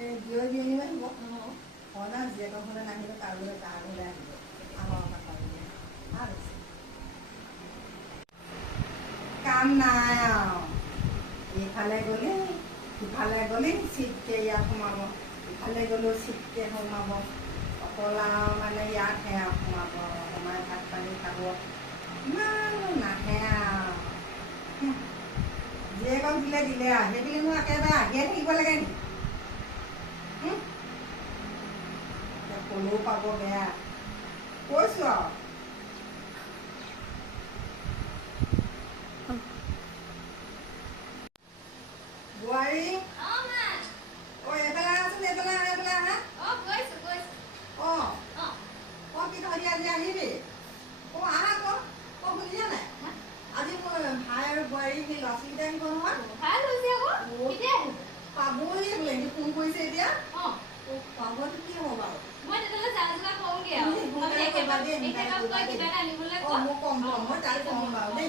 জীয় জীয়নী আহিব সদা জীয়েকৰ ঘৰলৈ নাহিব কাৰোলৈ তাৰ ঘৰলৈ আহিব আমাৰ কাৰোলৈ ভাল হৈছে কাম নাই আৰু ইফালে গ'লে সিফালে গ'লে চিটকৈ ইয়াত সোমাব ইফালে গ'লেও চিটকৈ সোমাব অকল আৰু মানে ইয়াতহে আৰু সোমাব সোমাই ভাত পানী খাব ইমান নাহে আৰু জীয়েকক দিলে দিলে আৰু সেইবুলি মোৰ একেবাৰে আহিয়ে থাকিব লাগে নেকি ক'লেও পাব বেয়া কৈছোঁ আৰু বোৱাৰী অঁ এইফালে আছোন এইফালে আহা অঁ অঁ কি ধৰি আজি আহিবি অঁ আহা আকৌ অঁ শুনিছা নাই আজি মোৰ ভাই আৰু বোৱাৰী সেই ল'ৰা ছোৱালীকেইটা আহিব নহয় পাবহি বোলে সি ফোন কৰিছে এতিয়া পাবতো কি হ'ব বাৰু মই কম মই তাই কম বাৰু দেই